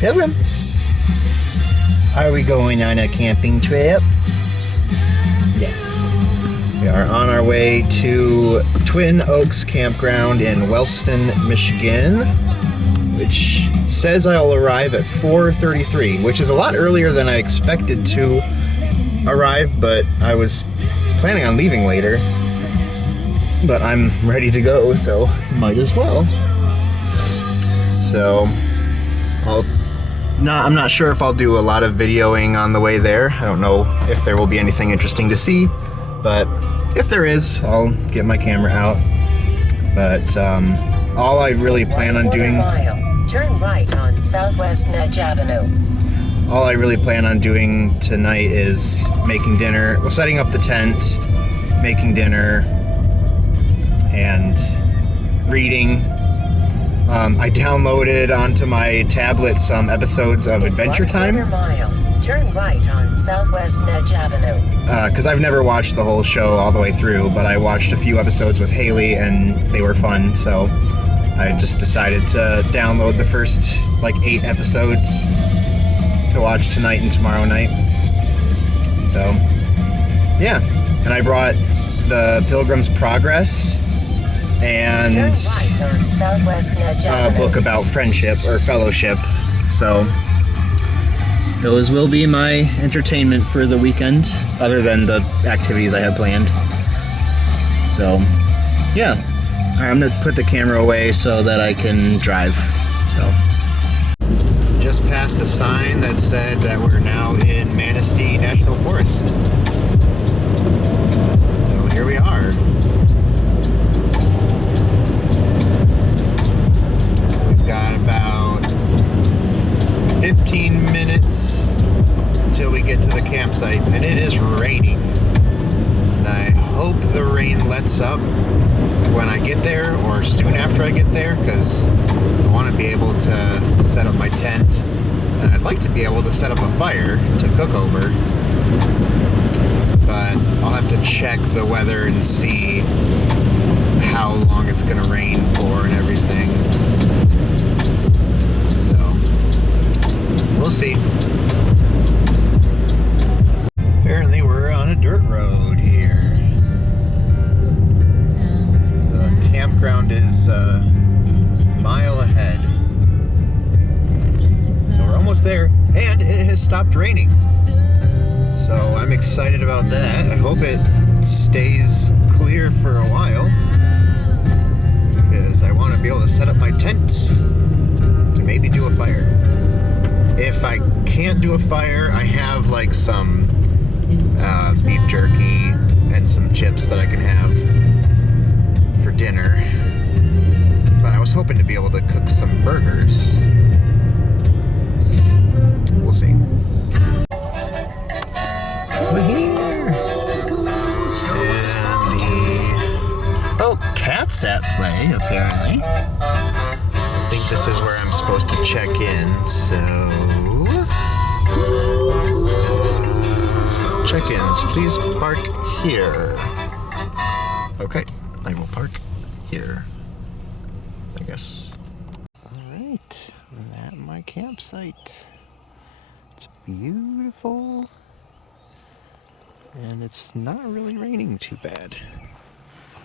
Pilgrim, are we going on a camping trip? Yes. We are on our way to Twin Oaks Campground in Wellston, Michigan, which says I'll arrive at 4:33, which is a lot earlier than I expected to arrive, but I was planning on leaving later. But I'm ready to go, so might as well. So, I'm not sure if I'll do a lot of videoing on the way there. I don't know if there will be anything interesting to see, but if there is, I'll get my camera out. But all I really plan on doing... Turn right on Southwest Nedge Avenue. All I really plan on doing tonight is making dinner, well, setting up the tent, making dinner, and reading. I downloaded onto my tablet some episodes of Adventure Time. Turn right on Southwest Nedge Avenue. Because I've never watched the whole show all the way through, but I watched a few episodes with Haley and they were fun, so I just decided to download the first 8 episodes to watch tonight and tomorrow night. So, yeah. And I brought the Pilgrim's Progress and a book about friendship or fellowship. So those will be my entertainment for the weekend, other than the activities I have planned. So, yeah. All right, I'm gonna put the camera away so that I can drive. So, just passed the sign that said that we're now in Manistee National Forest. So here we are. We've got about 15 minutes until we get to the campsite, and it is raining. And I hope the rain lets up when I get there or soon after I get there, because I want to be able to set up my tent, and I'd like to be able to set up a fire to cook over, but I'll have to check the weather and see how long it's going to rain for and everything. So we'll see. Apparently we're on a dirt road here. The campground is a mile ahead. So we're almost there, and it has stopped raining. So I'm excited about that. I hope it stays clear for a while, because I want to be able to set up my tent and maybe do a fire. If I can't do a fire, I have some beef jerky and some chips that I can have for dinner. But I was hoping to be able to cook some burgers. We'll see. We're here. And cat's at play, apparently. I think this is where I'm supposed to check in, so... check-ins, please park here. Okay, I will park here, I guess. Alright, I'm at my campsite. It's beautiful, and it's not really raining too bad.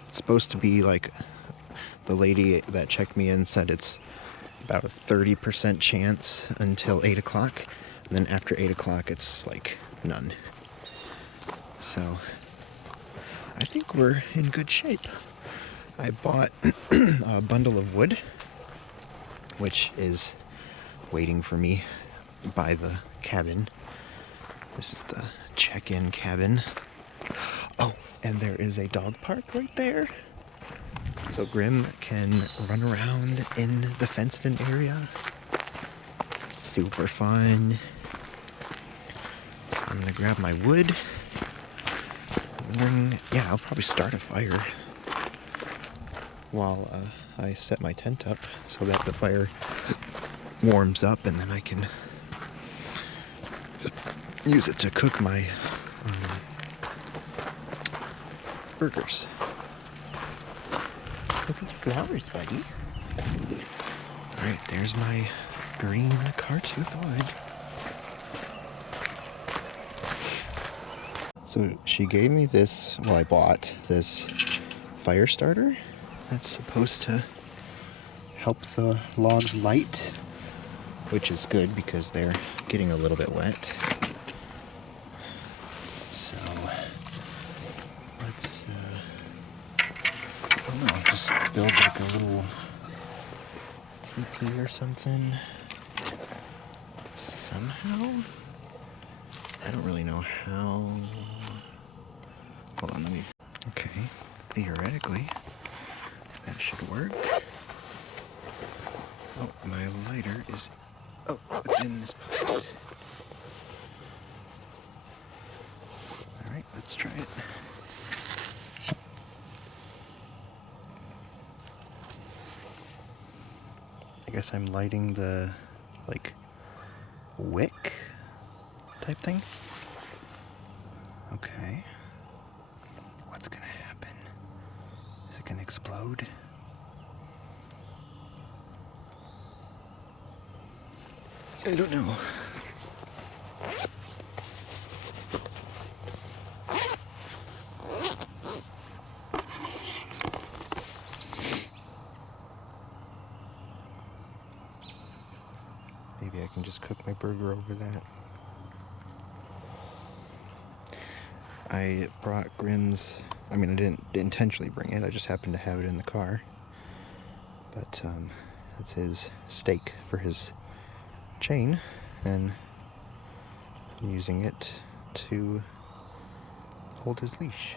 It's supposed to be the lady that checked me in said it's about a 30% chance until 8 o'clock, and then after 8 o'clock it's none. So I think we're in good shape. I bought a bundle of wood, which is waiting for me by the cabin. This is the check-in cabin. Oh, and there is a dog park right there. So Grim can run around in the fenced-in area. Super fun. I'm gonna grab my wood. And then, I'll probably start a fire while I set my tent up so that the fire warms up, and then I can use it to cook my burgers. Look at the flowers, buddy. Alright, there's my green cartooth wood. So she gave me this, well, I bought this fire starter that's supposed to help the logs light, which is good because they're getting a little bit wet. So let's, I don't know, just build like a little teepee or something somehow. I don't really know how. Hold on, let me. Okay, theoretically, that should work. Oh, my lighter is. Oh, it's in this pocket. Alright, let's try it. I guess I'm lighting the, like, wick type thing. Okay. What's gonna happen? Is it gonna explode? I don't know. Maybe I can just cook my burger over that. I brought Grim's, I mean, I didn't intentionally bring it, I just happened to have it in the car. But that's his stake for his chain, and I'm using it to hold his leash.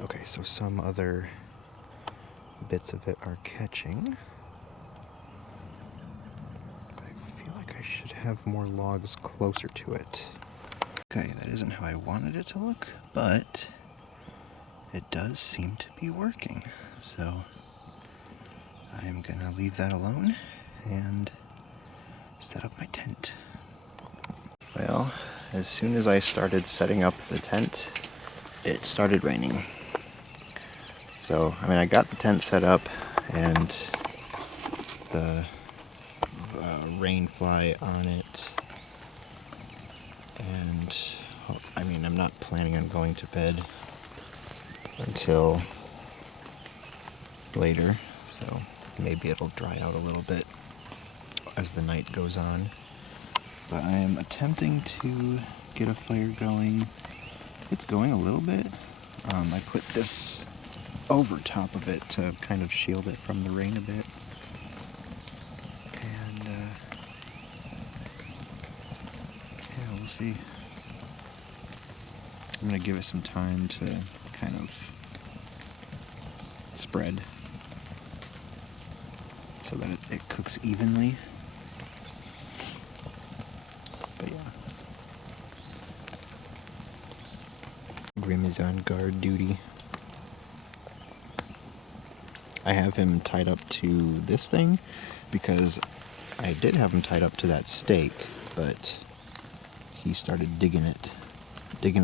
Okay, so some other bits of it are catching. I feel like I should have more logs closer to it. Okay, that isn't how I wanted it to look, but it does seem to be working. So I am gonna leave that alone and set up my tent. Well, as soon as I started setting up the tent, it started raining. So, I mean, I got the tent set up and the rain fly on it, and I mean, I'm not planning on going to bed until later, so maybe it'll dry out a little bit as the night goes on. But I am attempting to get a fire going. It's going a little bit. I put this over top of it to kind of shield it from the rain a bit. And yeah, we'll see. I'm gonna give it some time to kind of spread so that it cooks evenly. But yeah. Grim is on guard duty. I have him tied up to this thing because I did have him tied up to that stake, but he started digging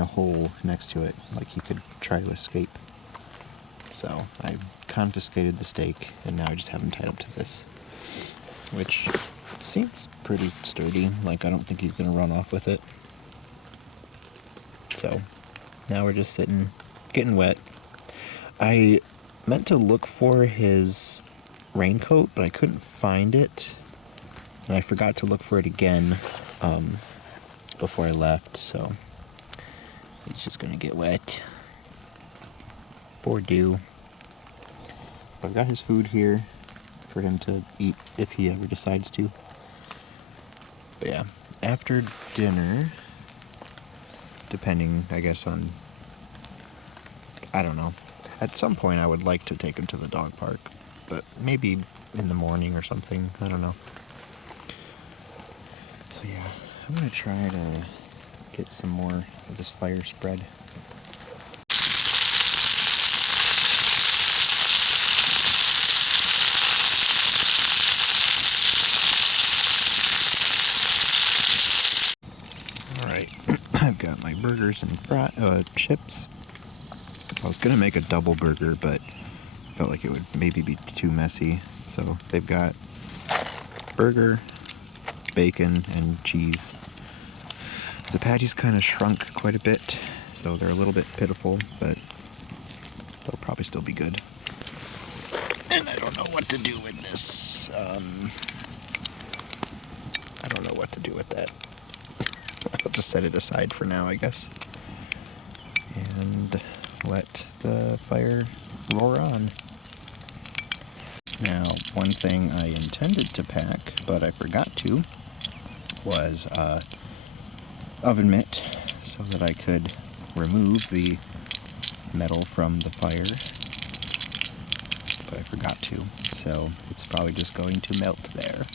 a hole next to it like he could try to escape. So I confiscated the stake and now I just have him tied up to this, which seems pretty sturdy. Like, I don't think he's gonna run off with it. So now we're just sitting, getting wet. I meant to look for his raincoat, but I couldn't find it, and I forgot to look for it again before I left, so he's just gonna get wet. Poor Dew. I've got his food here for him to eat if he ever decides to. But yeah, after dinner, depending, I guess, on, I don't know, at some point I would like to take him to the dog park, but maybe in the morning or something, I don't know. So yeah, I'm gonna try to get some more of this fire spread. Alright, I've got my burgers and chips. I was gonna make a double burger, but felt like it would maybe be too messy, so So they've got burger, bacon, and cheese. The patties kind of shrunk quite a bit, so they're a little bit pitiful, but they'll probably still be good. And I don't know what to do with this. I don't know what to do with that. I'll just set it aside for now, I guess. And let the fire roar on. Now, one thing I intended to pack, but I forgot to, was oven mitt, so that I could remove the metal from the fire, but I forgot to, so it's probably just going to melt there.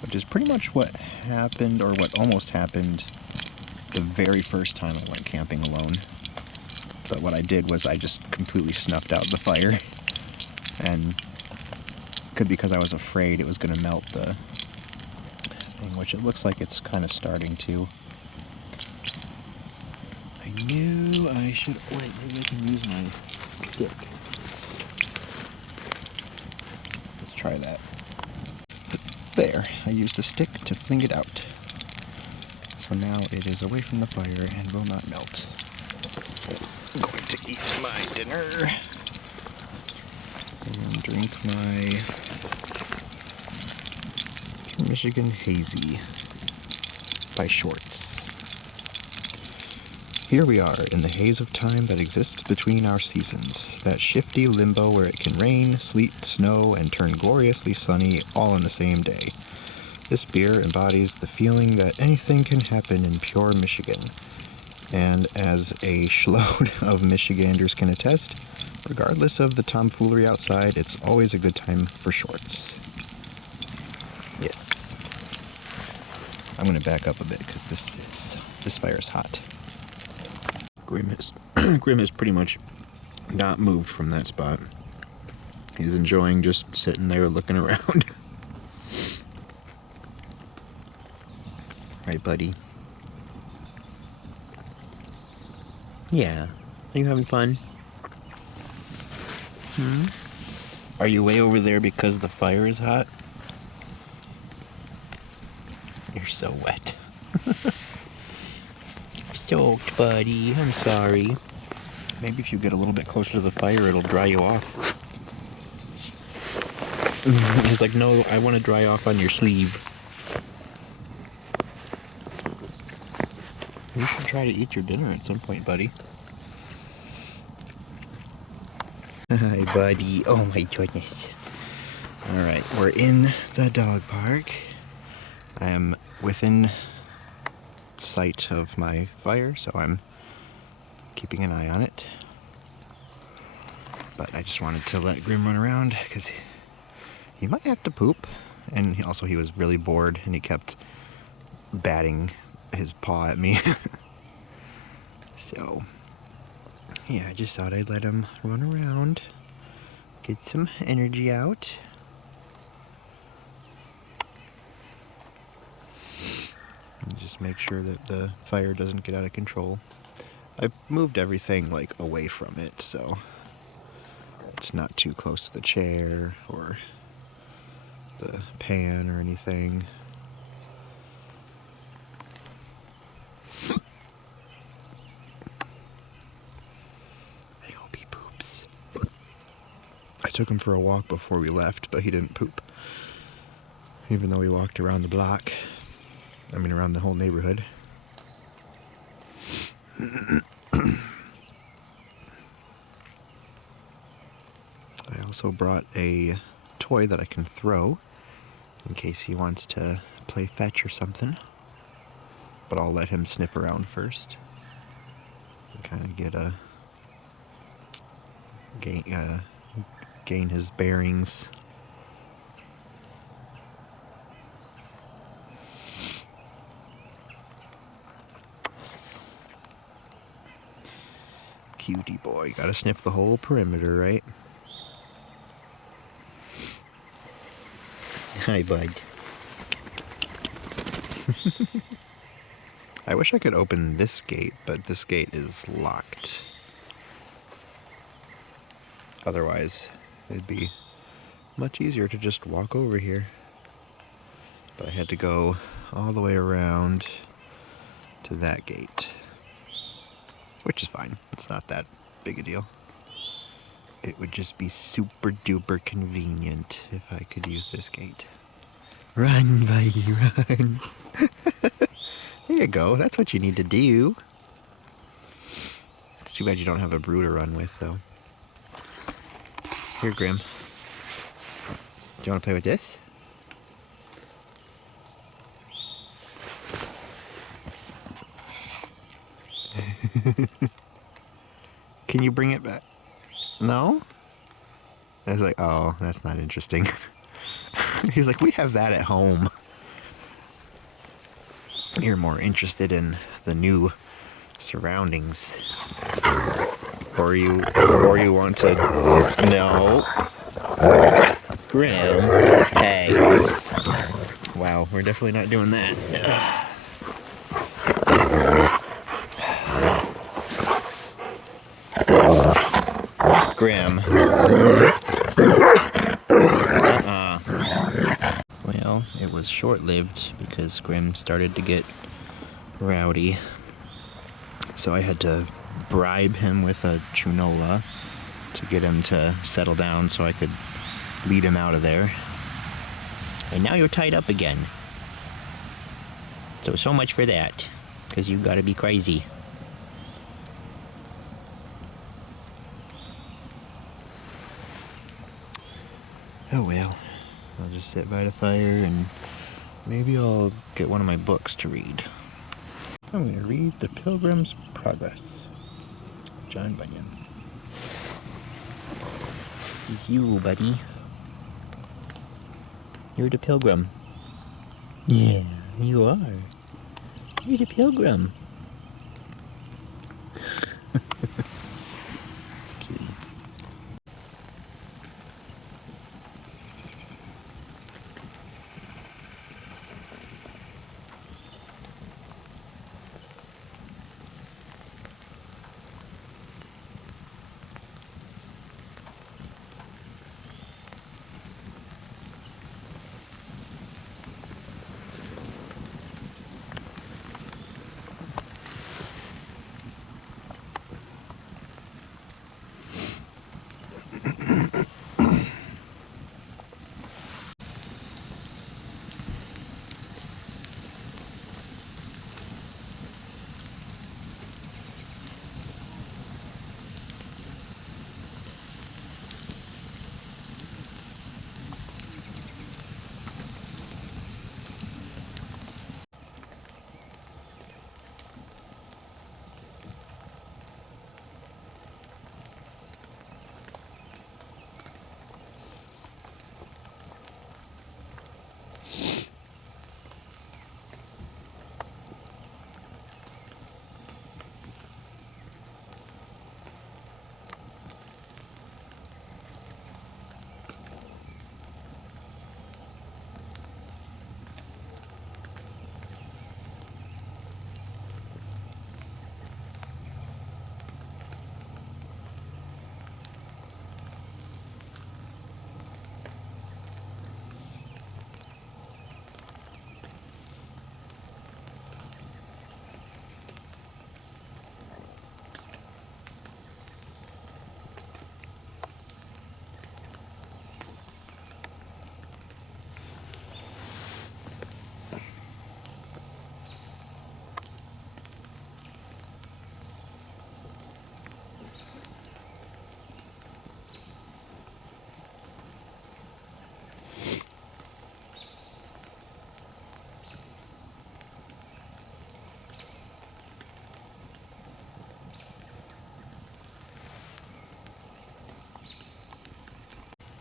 Which is pretty much what happened, or what almost happened, the very first time I went camping alone. But what I did was I just completely snuffed out the fire, and because I was afraid it was going to melt the thing, which it looks like it's kind of starting to. I knew I should. Wait, maybe I can use my stick. Let's try that. There, I used a stick to fling it out. So now it is away from the fire and will not melt. I'm going to eat my dinner and drink my Michigan Hazy by Shorts. Here we are in the haze of time that exists between our seasons, that shifty limbo where it can rain, sleet, snow, and turn gloriously sunny all in the same day. This beer embodies the feeling that anything can happen in pure Michigan. And as a schload of Michiganders can attest, regardless of the tomfoolery outside, it's always a good time for shorts. Yes. I'm going to back up a bit because this fire is hot. Grim has pretty much not moved from that spot. He's enjoying just sitting there looking around. Right, buddy? Yeah. Are you having fun? Are you way over there because the fire is hot? You're so wet. Soaked, buddy. I'm sorry. Maybe if you get a little bit closer to the fire, it'll dry you off. He's like, no, I want to dry off on your sleeve. You should try to eat your dinner at some point, buddy. Hi, buddy. Oh my goodness. Alright, we're in the dog park. I am within sight of my fire, so I'm keeping an eye on it. But I just wanted to let Grim run around because he might have to poop. And he was really bored and he kept batting his paw at me. So, yeah, I just thought I'd let him run around, get some energy out. And just make sure that the fire doesn't get out of control. I've moved everything like away from it, so it's not too close to the chair or the pan or anything. I hope he poops. I took him for a walk before we left, but he didn't poop. Even though we walked around the block. Around the whole neighborhood. I also brought a toy that I can throw in case he wants to play fetch or something. But I'll let him sniff around first and kind of get a gain his bearings. Cutie boy, gotta sniff the whole perimeter, right? Hi, bud. I wish I could open this gate, but this gate is locked. Otherwise, it'd be much easier to just walk over here. But I had to go all the way around to that gate. Which is fine. It's not that big a deal. It would just be super duper convenient if I could use this gate. Run, buddy, run. There you go. That's what you need to do. It's too bad you don't have a brew to run with, though. Here, Grim. Do you want to play with this? Can you bring it back? No? I was like, oh, that's not interesting. He's like, we have that at home. You're more interested in the new surroundings. Or you want to... No. Grim. Hey. Wow, we're definitely not doing that. Grim. Well, it was short-lived because Grim started to get rowdy. So I had to bribe him with a chunola to get him to settle down so I could lead him out of there. And now you're tied up again. So much for that, because you've got to be crazy. Oh well, I'll just sit by the fire and maybe I'll get one of my books to read. I'm going to read The Pilgrim's Progress. John Bunyan. It's you, buddy. You're the Pilgrim. Yeah, you are. You're the Pilgrim.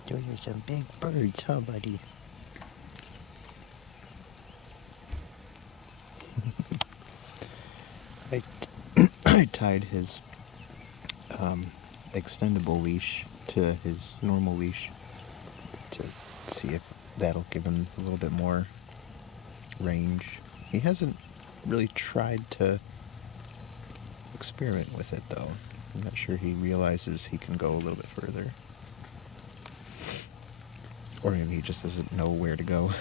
Those are some big birds, huh, buddy? I tied his extendable leash to his normal leash to see if that'll give him a little bit more range. He hasn't really tried to experiment with it, though. I'm not sure he realizes he can go a little bit further. Or maybe he just doesn't know where to go.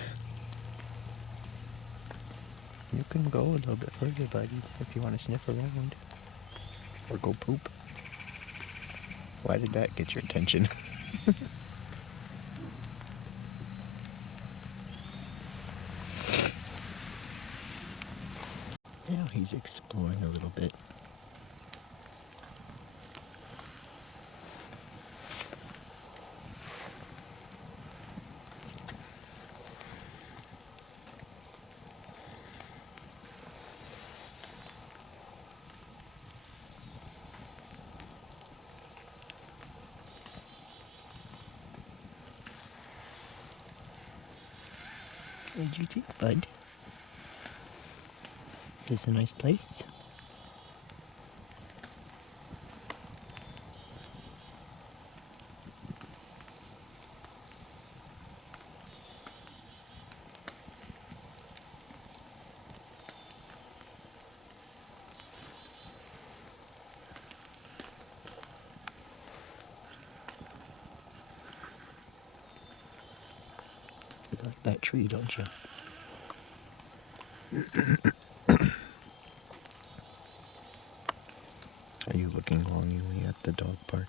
You can go a little bit further, buddy, if you want to sniff around. Or go poop. Why did that get your attention? Now he's exploring a little bit. What did you think, bud? This is a nice place. You like that tree, don't you? Are you looking longingly at the dog park?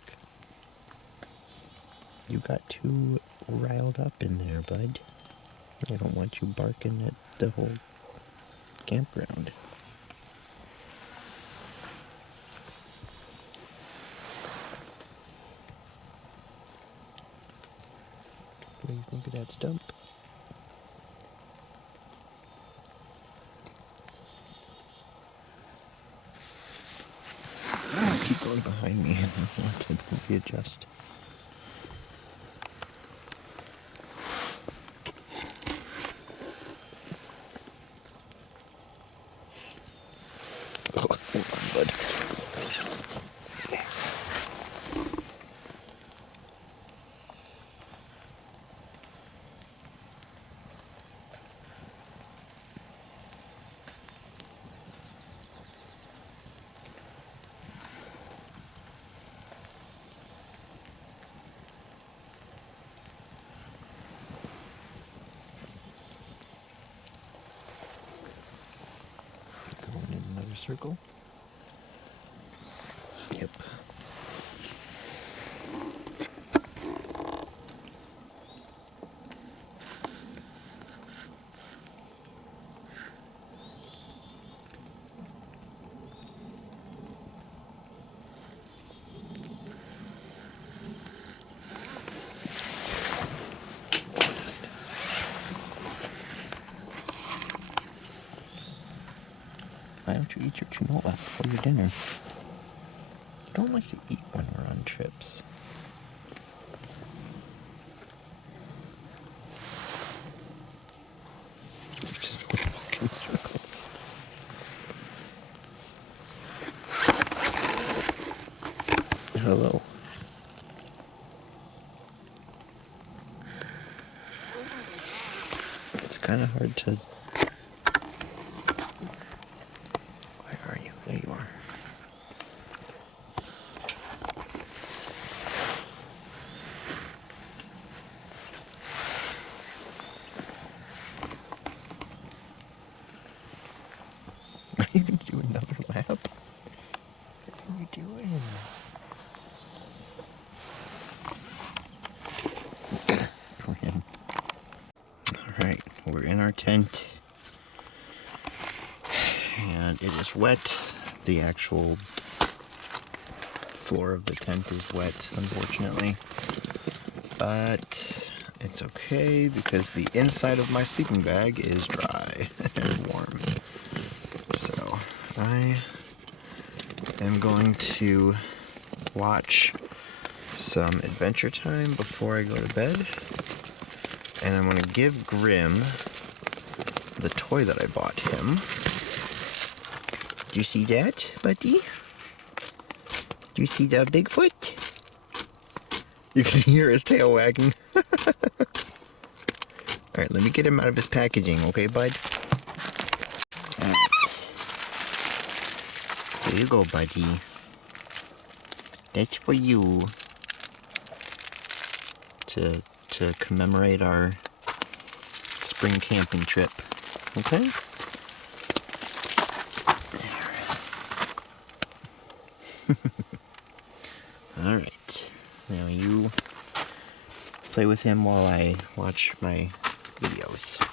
You got too riled up in there, bud. I don't want you barking at the whole campground. What do you think of that stump? Keep going behind me. I want to readjust. Oh, hold on, bud. Going in another circle. Yep. Why don't you eat your granola before your dinner? I don't like to eat when we're on trips. You're just walking in circles. Hello. It's kind of hard to... Where are you? There you are. Are you going to do another lap? What are you doing? Go in. Alright, we're in our tent. And it is wet. The actual floor of the tent is wet, unfortunately. But it's okay because the inside of my sleeping bag is dry and warm. So I am going to watch some Adventure Time before I go to bed. And I'm going to give Grim the toy that I bought him. Do you see that, buddy? Do you see the Bigfoot? You can hear his tail wagging. Alright, let me get him out of his packaging, okay, bud? Alright. There you go, buddy. That's for you. To to commemorate our spring camping trip. Okay? Alright. Now you play with him while I watch my videos.